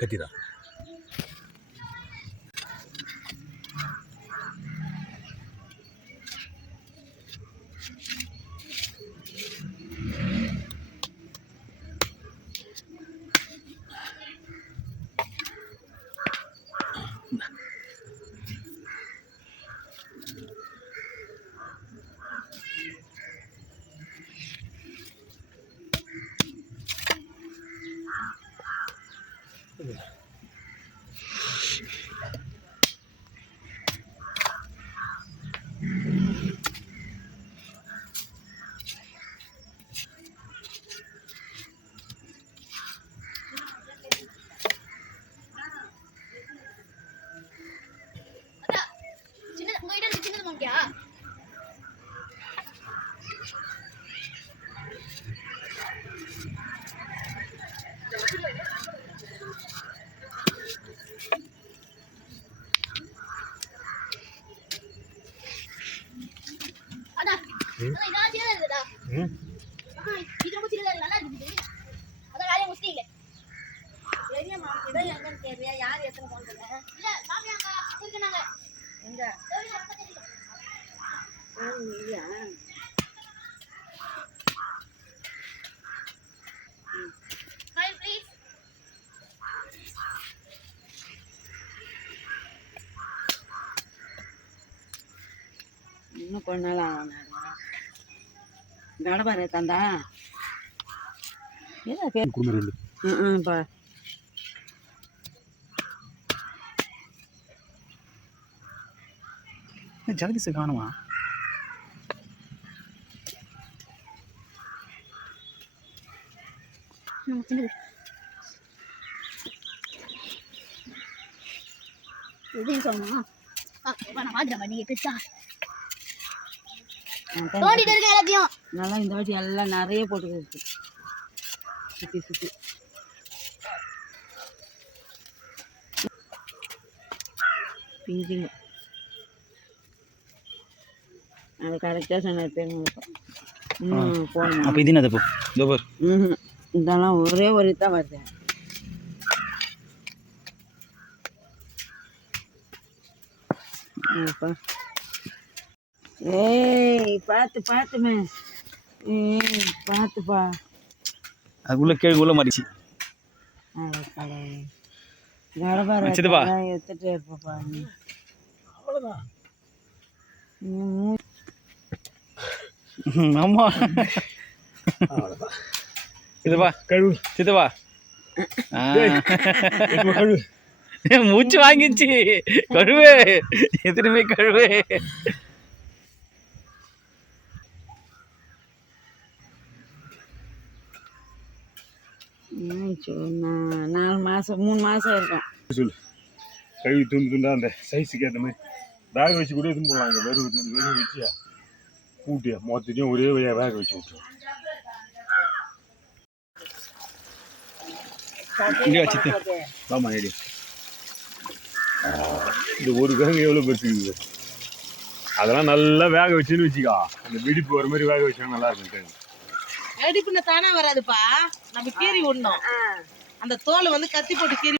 கத்திடா. இன்னும் கொஞ்ச நாள் ஆகும். கடப்பாரு தந்தா பா ஜெகதீஷ் காணுமா? சொல்லணும் நல்லா இந்த வாட்டி எல்லாம் நிறைய போட்டுக்கிட்டு சுற்றி சுற்றி பிஞ்சிங்க. அது கரெக்டாக சொன்ன போகணும். அப்போ இது என்னது? இதெல்லாம் ஒரே ஒரு தான் வருது. ஏய் பார்த்து பார்த்துமே, ஏய் பார்த்துப்பா. அதுக்குள்ள கேள்வி உள்ள மாறிச்சு. கடப்பார எடுத்துட்டு இருப்பா நீ. அவ்வளோதான். ஆமா சித்தப்பா கழுவு. சித்தப்பா கழுவு. மூச்சு வாங்கிச்சு. கழுவு எத்தனைமே கழுவு. நாலு மாதம் 3 மாதம் இருக்கும். சொல்லு கழுவி துண்டு துண்டா அந்த சைஸுக்கு ஏற்ற மாதிரி வேக வச்சு கூட எதுவும் போடலாம். அங்கே வெறும் வச்சியா கூட்டியா மொத்தத்தையும் ஒரே வழியாக வேக வச்சு விட்டுருவோம். இந்த ஒரு கிழங்கு எவ்வளோ பெருசு இருக்குது. அதெல்லாம் நல்லா வேக வச்சுன்னு வச்சுக்கா. அந்த வெடிப்பு வர மாதிரி வேக வச்சா நல்லா இருக்கும் கிழங்கு. வெடிப்புன்னு தானே வராதுப்பா. நம்ம கீறி விடணும். அந்த தோலை வந்து கத்தி போட்டு கீறி